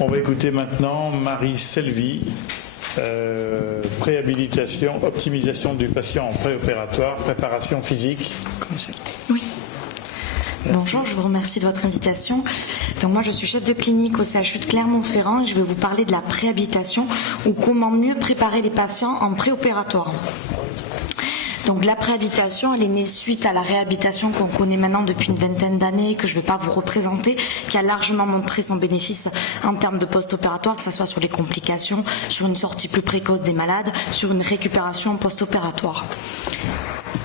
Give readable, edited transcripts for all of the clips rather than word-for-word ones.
On va écouter maintenant Marie Selvi, préhabilitation, optimisation du patient en préopératoire, préparation physique. Oui. Bonjour, je vous remercie de votre invitation. Donc moi je suis chef de clinique au CHU de Clermont-Ferrand et je vais vous parler de la préhabilitation ou comment mieux préparer les patients en préopératoire. Donc la préhabilitation, elle est née suite à la réhabilitation qu'on connaît maintenant depuis une vingtaine d'années, que je ne vais pas vous représenter, qui a largement montré son bénéfice en termes de post-opératoire, que ce soit sur les complications, sur une sortie plus précoce des malades, sur une récupération post-opératoire.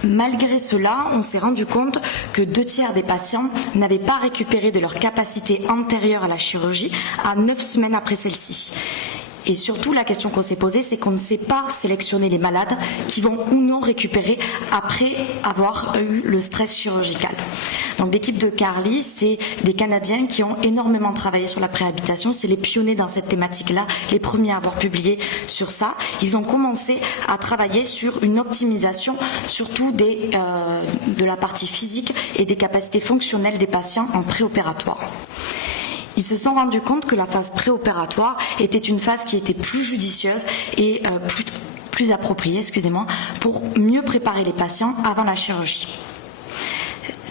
Malgré cela, on s'est rendu compte que 2/3 des patients n'avaient pas récupéré de leur capacité antérieure à la chirurgie à 9 semaines après celle-ci. Et surtout, la question qu'on s'est posée, c'est qu'on ne sait pas sélectionner les malades qui vont ou non récupérer après avoir eu le stress chirurgical. Donc l'équipe de Carly, c'est des Canadiens qui ont énormément travaillé sur la préhabilitation. C'est les pionniers dans cette thématique-là, les premiers à avoir publié sur ça. Ils ont commencé à travailler sur une optimisation, surtout de la partie physique et des capacités fonctionnelles des patients en préopératoire. Ils se sont rendus compte que la phase préopératoire était une phase qui était plus judicieuse et plus appropriée, pour mieux préparer les patients avant la chirurgie.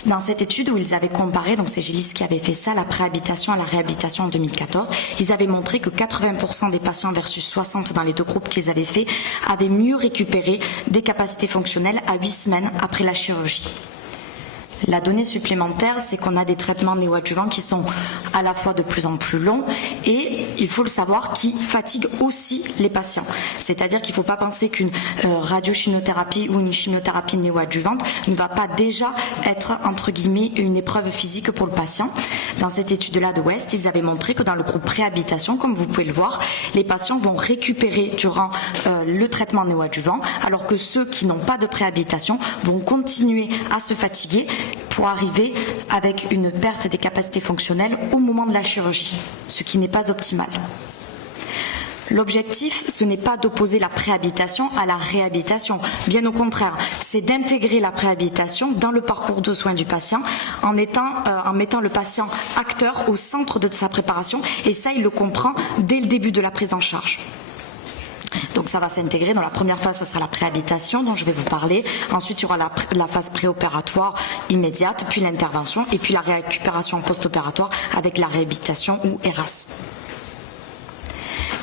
Dans cette étude où ils avaient comparé, donc c'est Gélis qui avait fait ça, la préhabilitation à la réhabilitation en 2014, ils avaient montré que 80% des patients versus 60% dans les deux groupes qu'ils avaient fait avaient mieux récupéré des capacités fonctionnelles à 8 semaines après la chirurgie. La donnée supplémentaire, c'est qu'on a des traitements néoadjuvants qui sont à la fois de plus en plus longs et, il faut le savoir, qui fatiguent aussi les patients. C'est-à-dire qu'il ne faut pas penser qu'une radiochimiothérapie ou une chimiothérapie néoadjuvante ne va pas déjà être, entre guillemets, une épreuve physique pour le patient. Dans cette étude-là de West, ils avaient montré que dans le groupe préhabilitation, comme vous pouvez le voir, les patients vont récupérer durant le traitement néoadjuvant, alors que ceux qui n'ont pas de préhabilitation vont continuer à se fatiguer pour arriver avec une perte des capacités fonctionnelles au moment de la chirurgie, ce qui n'est pas optimal. L'objectif, ce n'est pas d'opposer la préhabilitation à la réhabilitation. Bien au contraire, c'est d'intégrer la préhabilitation dans le parcours de soins du patient en mettant le patient acteur au centre de sa préparation, et ça, il le comprend dès le début de la prise en charge. Donc ça va s'intégrer. Dans la première phase, ce sera la préhabilitation dont je vais vous parler. Ensuite, il y aura la phase préopératoire immédiate, puis l'intervention, et puis la récupération post-opératoire avec la réhabilitation ou ERAS.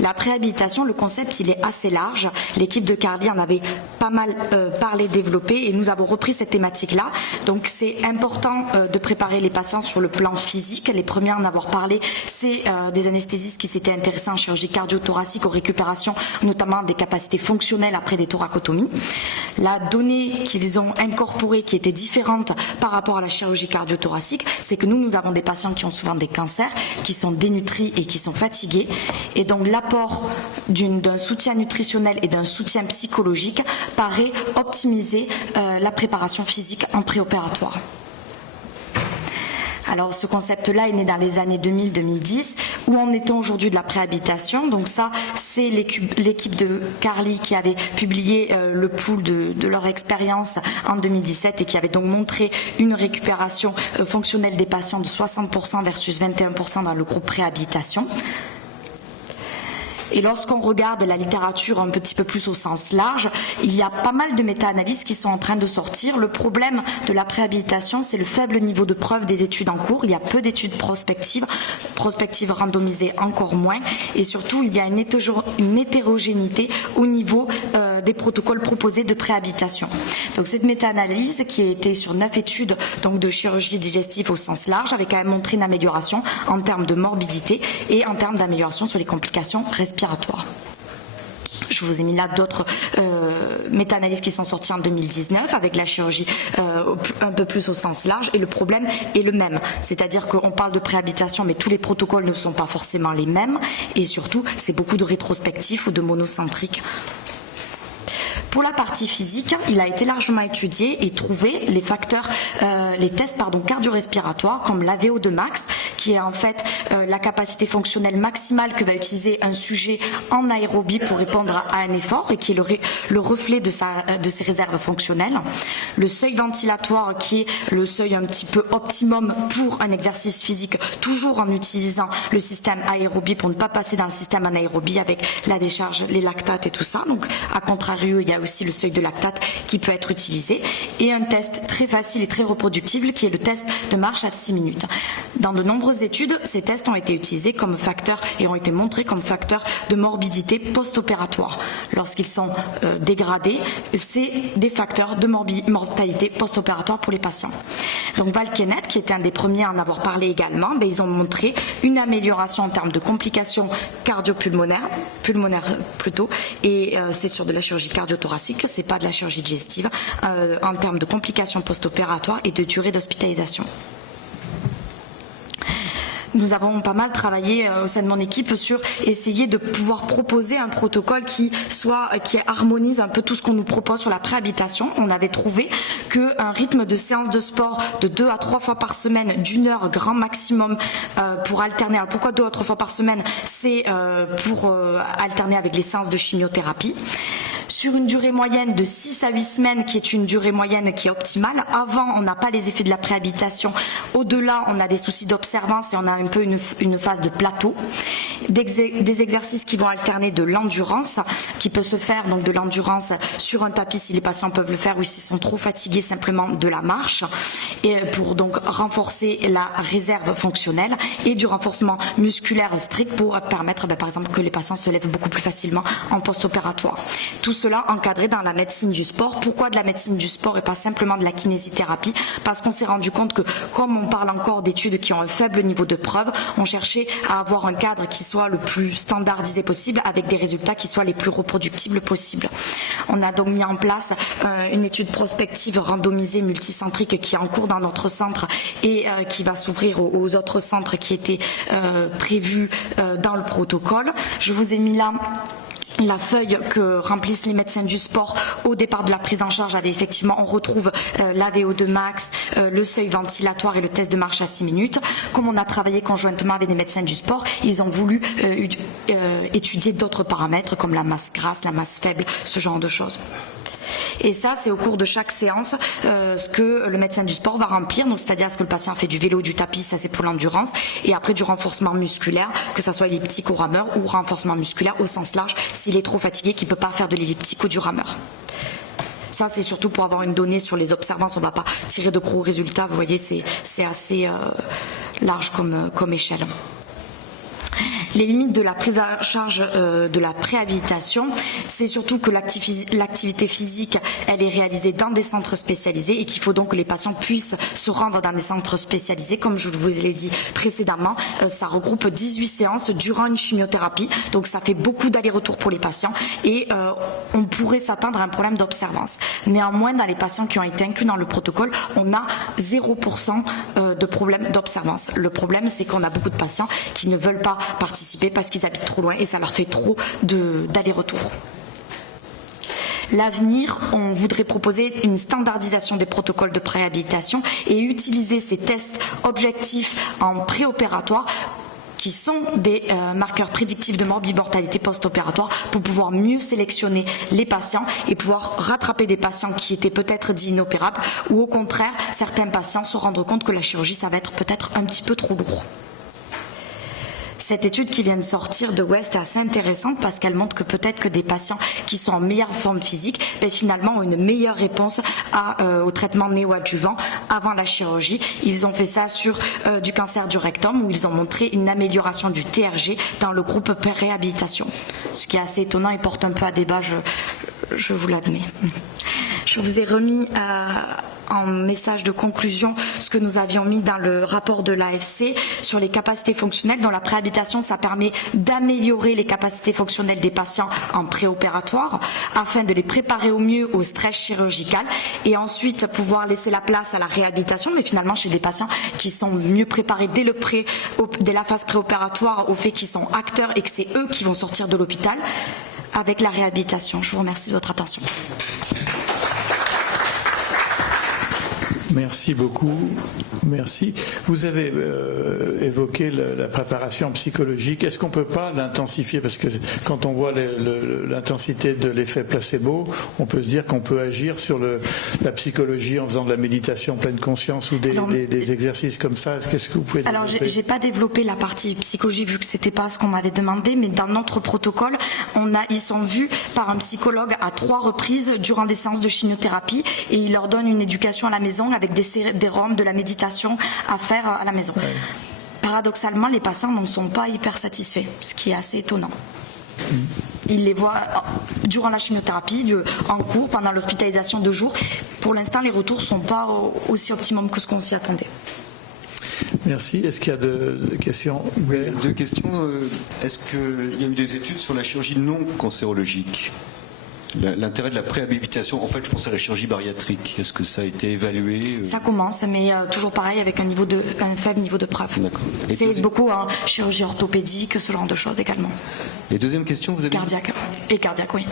La préhabilitation, le concept, il est assez large. L'équipe de Carly en avait pas mal parlé, développé, et nous avons repris cette thématique-là. Donc c'est important de préparer les patients sur le plan physique. Les premiers à en avoir parlé, c'est des anesthésistes qui s'étaient intéressés en chirurgie cardio-thoracique, aux récupérations, notamment des capacités fonctionnelles après des thoracotomies. La donnée qu'ils ont incorporée, qui était différente par rapport à la chirurgie cardio-thoracique, c'est que nous avons des patients qui ont souvent des cancers, qui sont dénutris et qui sont fatigués. Et donc l'apport d'un soutien nutritionnel et d'un soutien psychologique paraît optimiser la préparation physique en préopératoire. Alors ce concept-là est né dans les années 2000-2010. Où en est-on aujourd'hui de la préhabilitation? Donc ça, c'est l'équipe de Carly qui avait publié le pool de leur expérience en 2017 et qui avait donc montré une récupération fonctionnelle des patients de 60% versus 21% dans le groupe préhabilitation. Et lorsqu'on regarde la littérature un petit peu plus au sens large, il y a pas mal de méta-analyses qui sont en train de sortir. Le problème de la préhabilitation, c'est le faible niveau de preuve des études en cours. Il y a peu d'études prospectives randomisées encore moins. Et surtout, il y a une hétérogénéité au niveau des protocoles proposés de préhabilitation. Donc cette méta-analyse, qui a été sur 9 études donc de chirurgie digestive au sens large, avait quand même montré une amélioration en termes de morbidité et en termes d'amélioration sur les complications respiratoires. Je vous ai mis là d'autres méta-analyses qui sont sorties en 2019 avec la chirurgie un peu plus au sens large, et le problème est le même. C'est-à-dire qu'on parle de préhabilitation, mais tous les protocoles ne sont pas forcément les mêmes, et surtout c'est beaucoup de rétrospectifs ou de monocentriques. Pour la partie physique, il a été largement étudié et trouvé les facteurs, les tests cardio-respiratoires comme la VO2 max, qui est en fait la capacité fonctionnelle maximale que va utiliser un sujet en aérobie pour répondre à un effort et qui est le reflet de ses réserves fonctionnelles. Le seuil ventilatoire qui est le seuil un petit peu optimum pour un exercice physique, toujours en utilisant le système aérobie pour ne pas passer dans le système anaérobie avec la décharge, les lactates et tout ça. Donc à contrario, il y a aussi le seuil de lactate qui peut être utilisé et un test très facile et très reproductible qui est le test de marche à 6 minutes. Dans de nombreuses études, ces tests ont été utilisés comme facteurs et ont été montrés comme facteurs de morbidité post-opératoire. Lorsqu'ils sont dégradés, c'est des facteurs de mortalité post-opératoire pour les patients. Donc Valkenet, qui était un des premiers à en avoir parlé également, ils ont montré une amélioration en termes de complications cardio-pulmonaires, plutôt, et c'est sur de la chirurgie cardio-thoracique, c'est pas de la chirurgie digestive, en termes de complications post-opératoires et de durée d'hospitalisation. Nous avons pas mal travaillé au sein de mon équipe sur essayer de pouvoir proposer un protocole qui harmonise un peu tout ce qu'on nous propose sur la préhabitation. On avait trouvé qu'un rythme de séance de sport de 2 à 3 fois par semaine d'1 heure grand maximum pour alterner. Alors pourquoi 2 à 3 fois par semaine? C'est pour alterner avec les séances de chimiothérapie. Sur une durée moyenne de 6 à 8 semaines, qui est une durée moyenne qui est optimale. Avant, on n'a pas les effets de la préhabitation. Au-delà, on a des soucis d'observance et on a un peu une phase de plateau. Des exercices qui vont alterner de l'endurance, qui peut se faire, donc de l'endurance sur un tapis si les patients peuvent le faire ou s'ils sont trop fatigués, simplement de la marche, et pour donc renforcer la réserve fonctionnelle, et du renforcement musculaire strict pour permettre, par exemple, que les patients se lèvent beaucoup plus facilement en post-opératoire. Tout cela encadré dans la médecine du sport. Pourquoi de la médecine du sport et pas simplement de la kinésithérapie? Parce qu'on s'est rendu compte que, comme on parle encore d'études qui ont un faible niveau de preuve, on cherchait à avoir un cadre qui soit le plus standardisé possible avec des résultats qui soient les plus reproductibles possibles. On a donc mis en place une étude prospective randomisée multicentrique qui est en cours dans notre centre et qui va s'ouvrir aux autres centres qui étaient prévus dans le protocole. Je vous ai mis là la feuille que remplissent les médecins du sport au départ de la prise en charge. On retrouve la VO2 max, le seuil ventilatoire et le test de marche à 6 minutes. Comme on a travaillé conjointement avec des médecins du sport, ils ont voulu étudier d'autres paramètres comme la masse grasse, la masse faible, ce genre de choses. Et ça, c'est au cours de chaque séance ce que le médecin du sport va remplir. Donc, c'est-à-dire ce que le patient fait du vélo, du tapis, ça c'est pour l'endurance. Et après du renforcement musculaire, que ça soit elliptique ou rameur, ou renforcement musculaire au sens large, s'il est trop fatigué, qu'il ne peut pas faire de l'elliptique ou du rameur. Ça, c'est surtout pour avoir une donnée sur les observances. On ne va pas tirer de gros résultats. Vous voyez, c'est assez large comme échelle. Les limites de la prise en charge de la préhabilitation, c'est surtout que l'activité physique, elle est réalisée dans des centres spécialisés et qu'il faut donc que les patients puissent se rendre dans des centres spécialisés. Comme je vous l'ai dit précédemment, ça regroupe 18 séances durant une chimiothérapie, donc ça fait beaucoup d'allers-retours pour les patients et on pourrait s'attendre à un problème d'observance. Néanmoins, dans les patients qui ont été inclus dans le protocole, on a 0% de problème d'observance. Le problème, c'est qu'on a beaucoup de patients qui ne veulent pas participer parce qu'ils habitent trop loin et ça leur fait trop d'aller-retour. L'avenir, on voudrait proposer une standardisation des protocoles de préhabilitation et utiliser ces tests objectifs en préopératoire qui sont des marqueurs prédictifs de morbimortalité post-opératoire pour pouvoir mieux sélectionner les patients et pouvoir rattraper des patients qui étaient peut-être dits inopérables ou au contraire, certains patients se rendre compte que la chirurgie, ça va être peut-être un petit peu trop lourd. Cette étude qui vient de sortir de West est assez intéressante parce qu'elle montre que peut-être que des patients qui sont en meilleure forme physique finalement ont une meilleure réponse au traitement néoadjuvant avant la chirurgie. Ils ont fait ça sur du cancer du rectum où ils ont montré une amélioration du TRG dans le groupe réhabilitation. Ce qui est assez étonnant et porte un peu à débat, je vous l'admets. Je vous ai remis en message de conclusion ce que nous avions mis dans le rapport de l'AFC sur les capacités fonctionnelles. Dans la préhabilitation, ça permet d'améliorer les capacités fonctionnelles des patients en préopératoire afin de les préparer au mieux au stress chirurgical et ensuite pouvoir laisser la place à la réhabilitation. Mais finalement, chez des patients qui sont mieux préparés dès la phase préopératoire au fait qu'ils sont acteurs et que c'est eux qui vont sortir de l'hôpital, avec la réhabilitation. Je vous remercie de votre attention. Merci beaucoup. Merci. Vous avez évoqué la préparation psychologique. Est-ce qu'on ne peut pas l'intensifier? Parce que quand on voit l'intensité de l'effet placebo, on peut se dire qu'on peut agir sur la psychologie en faisant de la méditation pleine conscience ou des exercices comme ça. Qu'est-ce que vous pouvez développer? Alors, j'ai pas développé la partie psychologie vu que c'était pas ce qu'on m'avait demandé, mais dans notre protocole, ils sont vus par un psychologue à 3 reprises durant des séances de chimiothérapie et il leur donne une éducation à la maison avec des ROM, de la méditation à faire à la maison. Ouais. Paradoxalement, les patients n'en sont pas hyper satisfaits, ce qui est assez étonnant. Ils les voient durant la chimiothérapie, en cours, pendant l'hospitalisation 2 jours. Pour l'instant, les retours ne sont pas aussi optimums que ce qu'on s'y attendait. Merci. Est-ce qu'il y a de questions? Oui, 2 questions. Est-ce qu'il y a eu des études sur la chirurgie non cancérologique? L'intérêt de la préhabilitation, en fait, je pense à la chirurgie bariatrique. Est-ce que ça a été évalué? Ça commence, mais toujours pareil, avec un faible niveau de preuve. D'accord. C'est beaucoup en chirurgie orthopédique, ce genre de choses également. Et deuxième question, vous avez cardiaque. Et cardiaque, oui,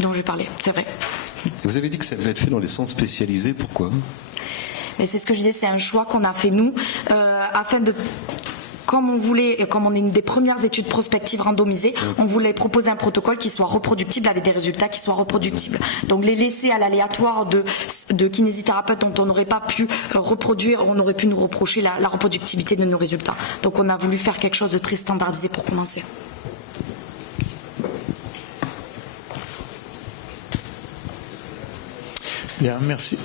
dont j'ai parlé, c'est vrai. Vous avez dit que ça devait être fait dans les centres spécialisés, pourquoi? Mais c'est ce que je disais, c'est un choix qu'on a fait nous, afin de... Comme on est une des premières études prospectives randomisées, on voulait proposer un protocole qui soit reproductible avec des résultats qui soient reproductibles. Donc les laisser à l'aléatoire de kinésithérapeutes dont on n'aurait pas pu reproduire, on aurait pu nous reprocher la reproductibilité de nos résultats. Donc on a voulu faire quelque chose de très standardisé pour commencer. Bien, merci.